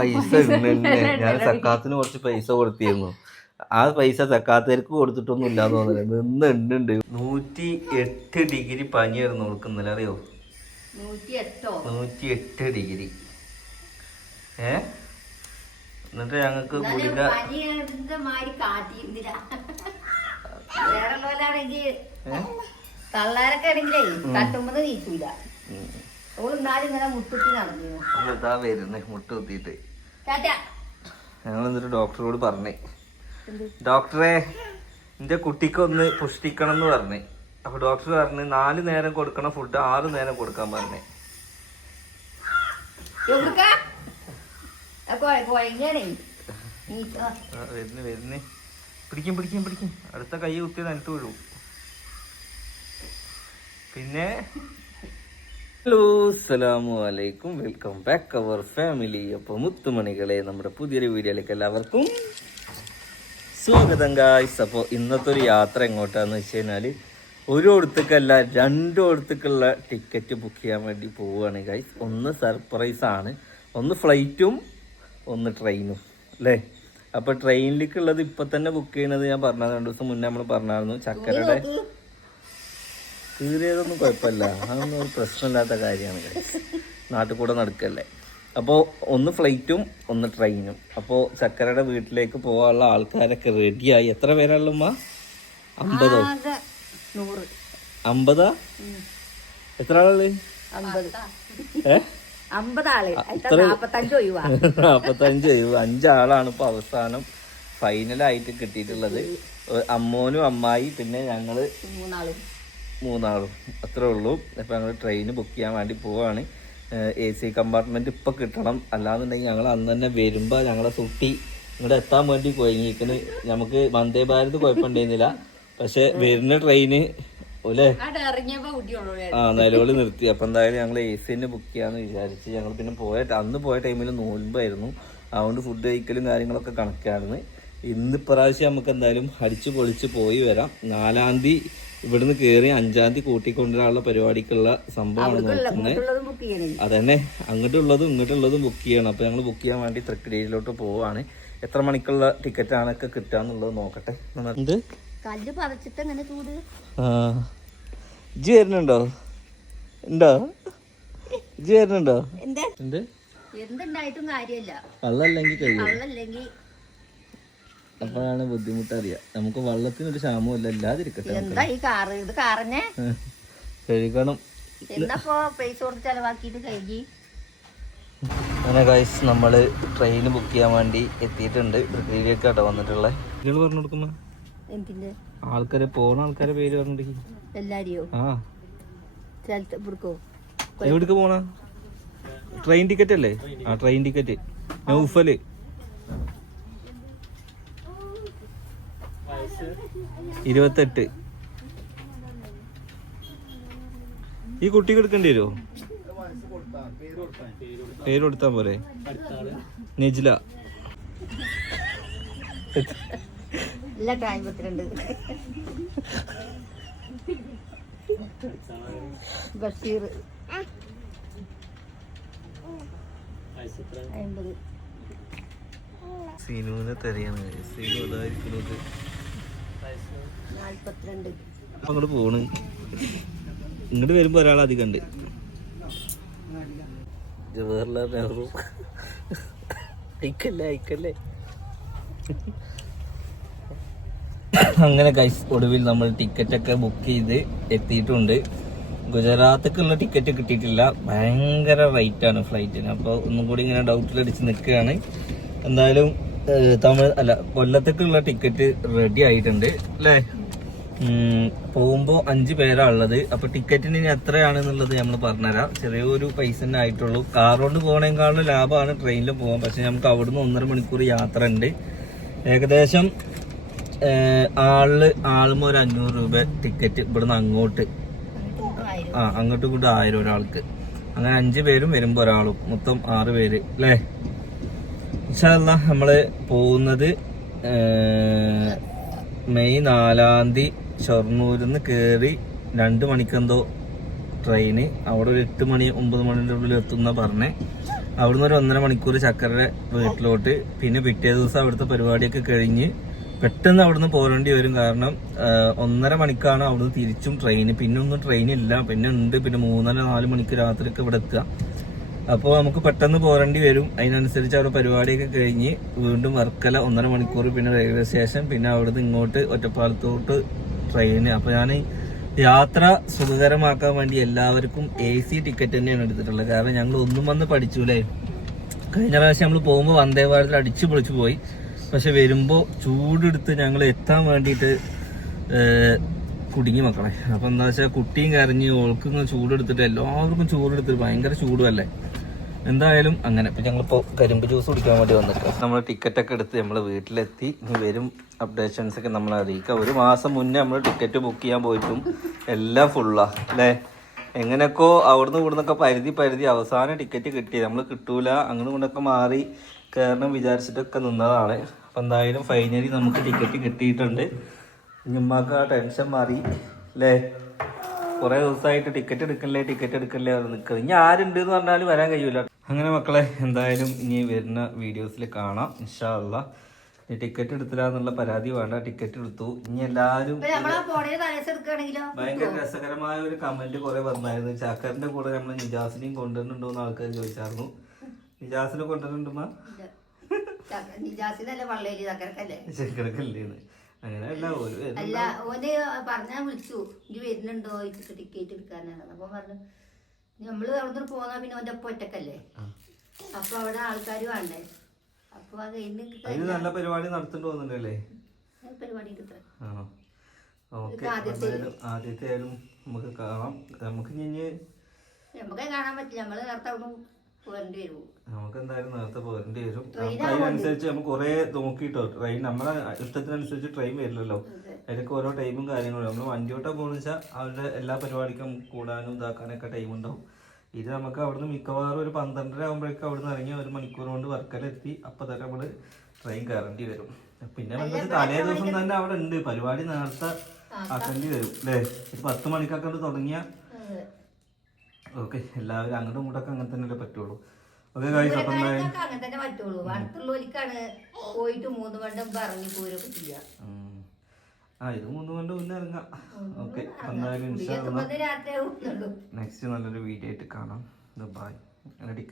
പൈസ ഉണ്ട്. ഞാൻ സക്കാത്തിന് കുറച്ച് പൈസ കൊടുത്തിരുന്നു. ആ പൈസ സക്കാത്തേർക്ക് കൊടുത്തിട്ടൊന്നും ഇല്ലാന്ന് തോന്നുന്നില്ല. ഉണ്ട് 108 ഡിഗ്രി പനിയായിരുന്നു കൊടുക്കുന്നില്ല, അറിയോ? 108 ഡിഗ്രി. എന്നിട്ട് ഞങ്ങൾക്ക് ഗുളിക വരുന്നേ മുട്ട് കുത്തിയിട്ട്. ഞങ്ങൾ എന്നിട്ട് ഡോക്ടറോട് പറഞ്ഞേ, ഡോക്ടറെ എന്റെ കുട്ടിക്കൊന്ന് പുഷ്ടിക്കണം എന്ന് പറഞ്ഞേ. അപ്പൊ ഡോക്ടർ പറഞ്ഞ് 4 നേരം കൊടുക്കണ ഫുഡ് 6 നേരം കൊടുക്കാൻ പറഞ്ഞേ. വരുന്നേ പിടിക്കും അടുത്ത കൈ കുത്തി നിലത്ത് വീഴും. പിന്നെ ഹലോ അസ്സലാമു അലൈക്കും, വെൽക്കം ബാക്ക് അവർ ഫാമിലി. അപ്പോൾ മുത്തുമണികളെ, നമ്മുടെ പുതിയൊരു വീഡിയോയിലേക്ക് എല്ലാവർക്കും സ്വാഗതം ഗായ്സ്. അപ്പോൾ ഇന്നത്തെ ഒരു യാത്ര എങ്ങോട്ടാന്ന് വെച്ച് കഴിഞ്ഞാൽ ഒരിടത്തേക്കല്ല 2 ഇടത്തേക്കുള്ള ടിക്കറ്റ് ബുക്ക് ചെയ്യാൻ വേണ്ടി പോവുകയാണ് ഗായ്സ്. ഒന്ന് സർപ്രൈസ് ആണ്, ഒന്ന് ഫ്ലൈറ്റും ഒന്ന് ട്രെയിനും അല്ലേ. അപ്പോൾ ട്രെയിനിലേക്കുള്ളത് ഇപ്പം തന്നെ ബുക്ക് ചെയ്യണത് ഞാൻ പറഞ്ഞത് 2 ദിവസം മുന്നേ നമ്മൾ പറഞ്ഞായിരുന്നു. ചക്കരയുടെ കീറിയതൊന്നും കുഴപ്പമില്ല, അതൊന്നും ഒരു പ്രശ്നമില്ലാത്ത കാര്യമാണ് ഗായ്സ്, നാട്ടിൽ കൂടെ നടക്കല്ലേ. അപ്പോൾ ഒന്ന് ഫ്ലൈറ്റും ഒന്ന് ട്രെയിനും. അപ്പോൾ ചക്കരയുടെ വീട്ടിലേക്ക് പോകാനുള്ള ആൾക്കാരൊക്കെ റെഡിയായി. എത്ര പേരാണല്ലോ ഉമ്മ? 50? 50? എത്ര ആള്? 45. 5 ആളാണ് ഇപ്പൊ അവസാനം ഫൈനലായിട്ട് കിട്ടിയിട്ടുള്ളത്. അമ്മോനും അമ്മായി പിന്നെ ഞങ്ങള് 3 ആളും അത്രേ ഉള്ളൂ. ഇപ്പൊ ഞങ്ങൾ ട്രെയിന് ബുക്ക് ചെയ്യാൻ വേണ്ടി പോവാണ്. AC കമ്പാർട്ട്മെന്റ് ഇപ്പൊ കിട്ടണം, അല്ലാന്നുണ്ടെങ്കിൽ ഞങ്ങൾ അന്ന് തന്നെ വരുമ്പോ ഞങ്ങളെ സുട്ടി ഇങ്ങോട്ട് എത്താൻ വേണ്ടി കൊയങ്ങിക്കണ്. നമുക്ക് വന്ദേ ഭാരത് കുഴപ്പമുണ്ടായിരുന്നില്ല, പക്ഷെ വരുന്ന ട്രെയിന് നിലവിളി നിർത്തി. അപ്പൊ എന്തായാലും ഞങ്ങൾ AC തന്നെ ബുക്ക് ചെയ്യാന്ന് വിചാരിച്ച് ഞങ്ങൾ പിന്നെ അന്ന് പോയ ടൈമിൽ നോൻപായിരുന്നു, അതുകൊണ്ട് ഫുഡ് കഴിക്കലും കാര്യങ്ങളൊക്കെ കണക്കായിരുന്നു. ഇന്ന് പ്രാവശ്യം നമുക്ക് എന്തായാലും അടിച്ചു പൊളിച്ച് പോയി വരാം. 4-ാം തീയതി ഇവിടുന്ന് കയറി 5-ാം തീയതി കൂട്ടിക്കൊണ്ടുവരാനുള്ള പരിപാടിക്കുള്ള സംഭവമാണ് നോക്കുന്നത്. അതന്നെ, അങ്ങോട്ടുള്ളതും ഇങ്ങോട്ടുള്ളതും ബുക്ക് ചെയ്യണം. അപ്പൊ ഞങ്ങൾ ബുക്ക് ചെയ്യാൻ വേണ്ടി തൃക്കടിയിലോട്ട് പോവാണ്. എത്ര മണിക്കുള്ള ടിക്കറ്റ് ആണൊക്കെ കിട്ടാന്നുള്ളത് നോക്കട്ടെ. ഇജ്ജ് വരുന്നുണ്ടോ? ഇജ്ജ് വരുന്നുണ്ടോ? വള്ളല്ലെങ്കിൽ കഴിയും, അപ്പോഴാണ് ബുദ്ധിമുട്ട് അറിയാം. നമുക്ക് വള്ളത്തിനൊരു ക്ഷാമവും ഇല്ല, ഇല്ലാതിരിക്കട്ടെ. കഴിക്കണം. അങ്ങനെ ഗൈസ്, നമ്മള് ട്രെയിൻ ബുക്ക് ചെയ്യാൻ വേണ്ടി എത്തിയിട്ടുണ്ട്. കേട്ടോ വന്നിട്ടുള്ളത്. പറഞ്ഞു കൊടുക്കുമ്പോ ആൾക്കാരെ പോണ ആൾക്കാരെ പേര് പറഞ്ഞിട്ട് എവിടേക്ക് പോണ? ട്രെയിൻ ടിക്കറ്റ് അല്ലേ? ആ ട്രെയിൻ ടിക്കറ്റ് നൗഫല്. $28. ഈ കുട്ടിക്ക് എടുക്കേണ്ടി വരുമോ? പേര് കൊടുത്താ പോരെ? നെജില. ബഷീർ. സീനുവിനെ തെരയാണ്. സീനു അതായിരിക്കുന്നത്. അങ്ങോട്ട് പോണ്. ഇങ്ങോട്ട് വരുമ്പോ ഒരാളധികം ഉണ്ട്. ജവഹർലാൽ നെഹ്റു. അയക്കല്ലേ. അങ്ങനെ ഗൈസ്, ഒടുവിൽ നമ്മൾ ടിക്കറ്റൊക്കെ ബുക്ക് ചെയ്ത് എത്തിയിട്ടുണ്ട്. ഗുജറാത്തേക്കുള്ള ടിക്കറ്റ് കിട്ടിയിട്ടില്ല, ഭയങ്കര റേറ്റാണ് ഫ്ലൈറ്റിന്. അപ്പോൾ ഒന്നും കൂടി ഇങ്ങനെ ഡൗട്ടിലടിച്ച് നിൽക്കുകയാണ്. എന്തായാലും കൊല്ലത്തേക്കുള്ള ടിക്കറ്റ് റെഡി ആയിട്ടുണ്ട് അല്ലേ. പോകുമ്പോൾ 5 പേരാണ് ഉള്ളത്. അപ്പോൾ ടിക്കറ്റിന് ഇനി എത്രയാണെന്നുള്ളത് നമ്മൾ പറഞ്ഞുതരാം. ചെറിയൊരു പൈസ തന്നെ ആയിട്ടുള്ളൂ. കാർ കൊണ്ട് പോകണേക്കാളും ലാഭമാണ് ട്രെയിനിൽ പോകാൻ. പക്ഷെ നമുക്ക് അവിടുന്ന് 1.5 മണിക്കൂർ യാത്ര ഉണ്ട്. ഏകദേശം ആളും ഒരു 500 രൂപ ടിക്കറ്റ് ഇവിടുന്ന് അങ്ങോട്ടും ഇങ്ങോട്ട് 1000 ഒരാൾക്ക്. അങ്ങനെ 5 പേരും വരുമ്പോൾ ഒരാളും, മൊത്തം 6 പേര് അല്ലേ. ഇൻഷാ അല്ലാഹ് നമ്മള് പോകുന്നത് മെയ് 4-ാം തീയതി ഷൊർണൂരിൽ നിന്ന് കയറി 2 മണിക്കെന്തോ ട്രെയിന്. അവിടെ ഒരു 8 മണി 9 മണിൻ്റെ ഉള്ളിൽ എത്തുന്ന പറഞ്ഞേ. അവിടുന്ന് ഒരു 1.5 മണിക്കൂർ ചക്കരയുടെ വീട്ടിലോട്ട്. പിന്നെ പിറ്റേ ദിവസം അവിടുത്തെ പരിപാടിയൊക്കെ കഴിഞ്ഞ് പെട്ടെന്ന് അവിടുന്ന് പോരേണ്ടി വരും. കാരണം 1.5 മണിക്കാണ് അവിടുന്ന് തിരിച്ചും ട്രെയിന്. പിന്നെ ഒന്നും ട്രെയിനില്ല, പിന്നെ ഉണ്ട്, പിന്നെ 3-4 മണിക്ക് രാത്രിയൊക്കെ ഇവിടെ എത്തുക. അപ്പോൾ നമുക്ക് പെട്ടെന്ന് പോരേണ്ടി വരും. അതിനനുസരിച്ച് അവിടെ പരിപാടിയൊക്കെ കഴിഞ്ഞ് വീണ്ടും വർക്കല 1.5 മണിക്കൂർ, പിന്നെ റെയിൽവേ സ്റ്റേഷൻ, പിന്നെ അവിടുന്ന് ഇങ്ങോട്ട് ഒറ്റപ്പാലത്തോട്ട് ട്രെയിന്. അപ്പോൾ ഞാൻ യാത്ര സുഖകരമാക്കാൻ വേണ്ടി എല്ലാവർക്കും AC ടിക്കറ്റ് തന്നെയാണ് എടുത്തിട്ടുള്ളത്. കാരണം ഞങ്ങൾ ഒന്നും വന്ന് പഠിച്ചൂലേ. കഴിഞ്ഞ പ്രാവശ്യം നമ്മൾ പോകുമ്പോൾ വന്ദേ ഭാരതിൽ അടിച്ചു പൊളിച്ചു പോയി. പക്ഷെ വരുമ്പോൾ ചൂടെടുത്ത് ഞങ്ങൾ എത്താൻ വേണ്ടിയിട്ട് കുടുങ്ങി മക്കളെ. അപ്പം എന്താ വെച്ചാൽ കുട്ടിയും കരഞ്ഞ് ഓൾക്കിങ്ങനെ ചൂടെടുത്തിട്ട് എല്ലാവർക്കും ചൂടെടുത്തിട്ട് ഭയങ്കര ചൂടുമല്ലേ. എന്തായാലും അങ്ങനെ. ഇപ്പം ഞങ്ങളിപ്പോൾ കരിമ്പ് ജ്യൂസ് കുടിക്കാൻ വേണ്ടി വന്നിട്ട് നമ്മൾ ടിക്കറ്റൊക്കെ എടുത്ത് നമ്മൾ വീട്ടിലെത്തി. ഇനി വരും അപ്ഡേഷൻസ് ഒക്കെ നമ്മൾ അറിയിക്കാം. 1 മാസം മുന്നേ നമ്മൾ ടിക്കറ്റ് ബുക്ക് ചെയ്യാൻ പോയിട്ടും എല്ലാം ഫുള്ളാ അല്ലേ. എങ്ങനെയൊക്കെയോ അവിടുന്ന് ഇവിടുന്നൊക്കെ പരുതി അവസാനം ടിക്കറ്റ് കിട്ടി. നമ്മൾ കിട്ടൂല അങ്ങോട്ടും ഇങ്ങോട്ടൊക്കെ മാറി കയറണം വിചാരിച്ചിട്ടൊക്കെ നിന്നതാണ്. അപ്പം എന്തായാലും ഫൈനലി നമുക്ക് ടിക്കറ്റ് കിട്ടിയിട്ടുണ്ട്. ഉമ്മാക്ക് ആ ടെൻഷൻ മാറി അല്ലേ. കുറേ ദിവസമായിട്ട് ടിക്കറ്റ് എടുക്കല്ലേ നിൽക്കുന്നത്. ഇനി ആരുണ്ട് എന്ന് പറഞ്ഞാലും വരാൻ കഴിയൂല. അങ്ങനെ മക്കളെ എന്തായാലും ഇനി വരുന്ന വീഡിയോസിൽ കാണാം ഇൻഷാ അള്ളാ. ഈ ടിക്കറ്റ് എടുത്തില്ല എന്നുള്ള പരാതി വേണ്ട, ടിക്കറ്റ് എടുത്തു. ഇനി എല്ലാവരും ഭയങ്കര രസകരമായ ഒരു കമന്റ് കുറെ വന്നായിരുന്നു. ചാക്കറിന്റെ കൂടെ നമ്മൾ നിജാസിനെയും കൊണ്ടുവരുന്നുണ്ടോ എന്ന് ആൾക്കാർ ചോദിച്ചായിരുന്നു. നിജാസിനെ കൊണ്ടുവരുന്നുണ്ടുമ്മ? ചക്കരക്കല്ലേന്ന് അങ്ങനെ അല്ല, ഓന് പറഞ്ഞാ വിളിച്ചു ഇനി വരുന്നുണ്ടോ ടിക്കറ്റ് എടുക്കാനാണ്. അപ്പൊ പറഞ്ഞു നമ്മള് അവിടുന്ന് പോന്നാ പിന്നെ ഓന്റെ ഒപ്പം ഒറ്റക്കല്ലേ, അപ്പൊ അവിടെ ആൾക്കാർ വേണ്ടേ. അപ്പൊ അത് നല്ല പരിപാടി നടത്തേണ്ടി തോന്നുന്നുണ്ടല്ലേ. പരിപാടി ആണോ? ഓക്കെ, ആദ്യത്തെ ആയാലും നമുക്ക് കാണാം. നമുക്ക് കാണാൻ പറ്റില്ല. നമ്മള് നേരത്തെ അവിടെ പോരേണ്ടി വരും. നമുക്ക് എന്തായാലും നേരത്തെ പോരേണ്ടി വരും. അതിനനുസരിച്ച് നമുക്ക് കുറെ നോക്കിട്ടോ ട്രെയിൻ നമ്മളെ ഇഷ്ടത്തിനനുസരിച്ച് ട്രെയിൻ വരില്ലല്ലോ. അതിലൊക്കെ ഓരോ ടൈമും കാര്യങ്ങളും. നമ്മൾ വണ്ടിയോട്ടാ പോകുന്ന വെച്ചാൽ അവരുടെ എല്ലാ പരിപാടിക്കും കൂടാനും ഇതാക്കാനൊക്കെ ടൈം ഉണ്ടാവും. ഇത് നമുക്ക് അവിടുന്ന് മിക്കവാറും ഒരു 12:30 ആകുമ്പോഴേക്കും അവിടുന്ന് ഇറങ്ങി 1 മണിക്കൂർ കൊണ്ട് വർക്കലെത്തി. അപ്പം തന്നെ നമ്മൾ ട്രെയിൻ കയറേണ്ടി വരും. പിന്നെ വന്നിട്ട് തലേ ദിവസം തന്നെ അവിടെ ഉണ്ട് പരിപാടി, നേരത്തെ ആക്കേണ്ടി വരും അല്ലേ. 10 മണിക്കൊക്കെ തുടങ്ങിയ ഓക്കെ. എല്ലാവരും അങ്ങോട്ടും ഇങ്ങോട്ടൊക്കെ അങ്ങനെ തന്നെയല്ലേ പറ്റുള്ളൂ. ഓക്കെ ഗൈസ്, അപ്പം അങ്ങനെ തന്നെ പറ്റുള്ളൂ. അടുത്തുള്ളവർക്കാണ് പോയിട്ട് 3 വണ്ടം പറഞ്ഞു പോരൊക്കെ ചെയ്യാം. ഇത് 3 കൊണ്ട് മുന്നേ ഇറങ്ങാം. ഓക്കെ, എന്തായാലും നെക്സ്റ്റ് നല്ലൊരു വീഡിയോ ആയിട്ട് കാണാം. ബൈ.